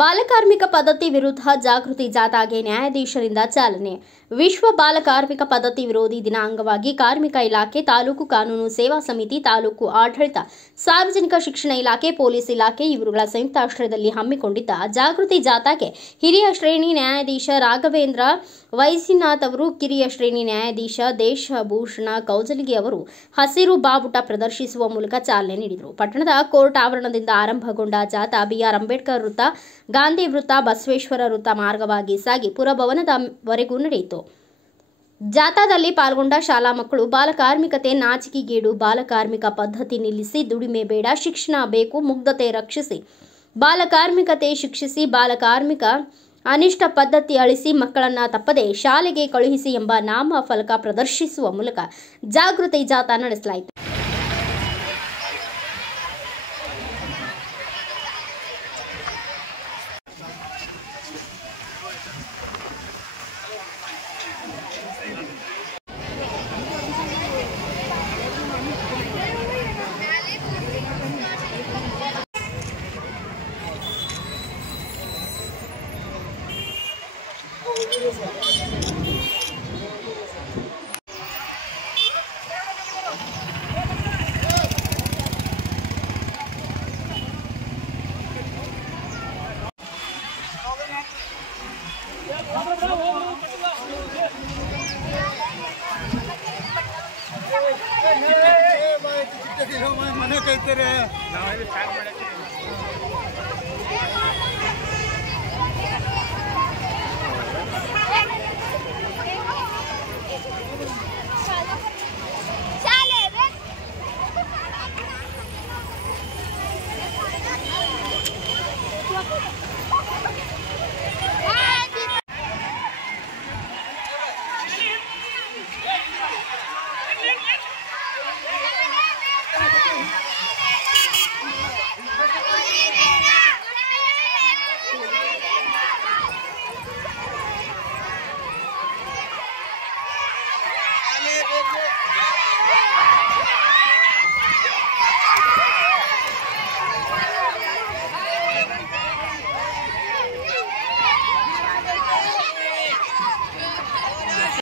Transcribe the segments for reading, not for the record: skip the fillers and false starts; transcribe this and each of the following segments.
ಬಾಲಕಾರ್ಮಿಕ ಪದ್ಧತಿ ವಿರುದ್ಧ ಜಾಗೃತಿ ಜಾಥಾಗೆ ನ್ಯಾಯಾಧೀಶರಿಂದ ಚಾಲನೆ. ವಿಶ್ವ ಬಾಲಕಾರ್ಮಿಕ ಪದ್ಧತಿ ವಿರೋಧಿ ದಿನ ಅಂಗವಾಗಿ ಕಾರ್ಮಿಕ ಇಲಾಖೆ, ತಾಲೂಕು ಕಾನೂನು ಸೇವಾ ಸಮಿತಿ, ತಾಲೂಕು ಆಡಳಿತ, ಸಾರ್ವಜನಿಕ ಶಿಕ್ಷಣ ಇಲಾಖೆ, ಪೊಲೀಸ್ ಇಲಾಖೆ ಇವರುಗಳ ಸಂಯುಕ್ತಾಶ್ರಯದಲ್ಲಿ ಹಮ್ಮಿಕೊಂಡಿದ್ದ ಜಾಗೃತಿ ಜಾಥಾಗೆ ಹಿರಿಯ ಶ್ರೇಣಿ ನ್ಯಾಯಾಧೀಶ ರಾಘವೇಂದ್ರ ವೈಸಿನಾಥ್ ಅವರು, ಕಿರಿಯ ಶ್ರೇಣಿ ನ್ಯಾಯಾಧೀಶ ದೇಶಭೂಷಣ ಕೌಜಲಗಿ ಅವರು ಹಸಿರು ಬಾವುಟ ಪ್ರದರ್ಶಿಸುವ ಮೂಲಕ ಚಾಲನೆ ನೀಡಿದರು. ಪಟ್ಟಣದ ಕೋರ್ಟ್ ಆವರಣದಿಂದ ಆರಂಭಗೊಂಡ ಜಾಥಾ ಬಿಆರ್ ಅಂಬೇಡ್ಕರ್ ವೃತ್ತ, ಗಾಂಧಿ ವೃತ್ತ, ಬಸವೇಶ್ವರ ವೃತ್ತ ಮಾರ್ಗವಾಗಿ ಸಾಗಿ ಪುರಭವನದವರೆಗೂ ನಡೆಯಿತು. ಜಾಥಾದಲ್ಲಿ ಪಾಲ್ಗೊಂಡ ಶಾಲಾ ಮಕ್ಕಳು ಬಾಲಕಾರ್ಮಿಕತೆ ನಾಚಿಕೆಗೇಡು, ಬಾಲಕಾರ್ಮಿಕ ಪದ್ಧತಿ ನಿಲ್ಲಿಸಿ, ದುಡಿಮೆ ಬೇಡ, ಶಿಕ್ಷಣ ಬೇಕು, ಮುಗ್ಧತೆ ರಕ್ಷಿಸಿ, ಬಾಲಕಾರ್ಮಿಕತೆ ಶಿಕ್ಷಿಸಿ, ಬಾಲಕಾರ್ಮಿಕ ಅನಿಷ್ಟ ಪದ್ಧತಿ ಅಳಿಸಿ, ಮಕ್ಕಳನ್ನ ತಪ್ಪದೆ ಶಾಲೆಗೆ ಕಳುಹಿಸಿ ಎಂಬ ನಾಮ ಫಲಕ ಪ್ರದರ್ಶಿಸುವ ಮೂಲಕ ಜಾಗೃತಿ ಜಾಥಾ ನಡೆಸಲಾಯಿತು. ಮನೆ ಕೈತಾರೆ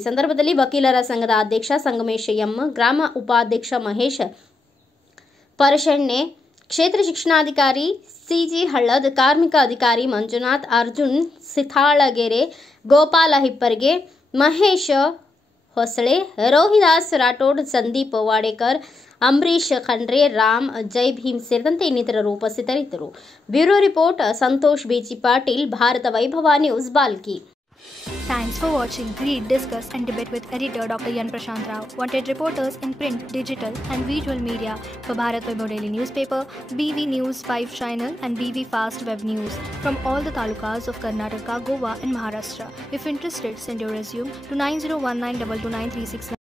ಈ ಸಂದರ್ಭದಲ್ಲಿ ವಕೀಲರ ಸಂಘದ ಅಧ್ಯಕ್ಷ ಸಂಗಮೇಶ್ ಎಂ, ಗ್ರಾಮ ಉಪಾಧ್ಯಕ್ಷ ಮಹೇಶ್ ಪರಶೆಣ್ಣೆ, ಕ್ಷೇತ್ರ ಶಿಕ್ಷಣಾಧಿಕಾರಿ ಸಿಜಿ ಹಳ್ಳದ್, ಕಾರ್ಮಿಕ ಅಧಿಕಾರಿ ಮಂಜುನಾಥ್, ಅರ್ಜುನ್ ಸಿಥಾಳಗೆರೆ, ಗೋಪಾಲ ಹಿಪ್ಪರ್ಗೆ, ಮಹೇಶ್ ಹೊಸಳೆ, ರೋಹಿದಾಸ್ ರಾಠೋಡ್, ಸಂದೀಪ್ ವಾಡೇಕರ್, ಅಂಬರೀಶ್ ಖಂಡ್ರೆ, ರಾಮ್ ಜೈ ಭೀಮ್ ಸೇರಿದಂತೆ ಇನ್ನಿತರರು ಉಪಸ್ಥಿತರಿದ್ದರು. Bureau report Santosh B G Patil, Bharata Vaibhava news, Balki. Thanks for watching. Read, discuss and debate with editor Dr. Yan Prashant Rao. Wanted reporters in print, digital and visual media for Bharat Vaibhav Daily Newspaper, BV News 5 Channel and BV Fast Web News from all the talukas of Karnataka, Goa and Maharashtra. If interested, send your resume to 9019229369.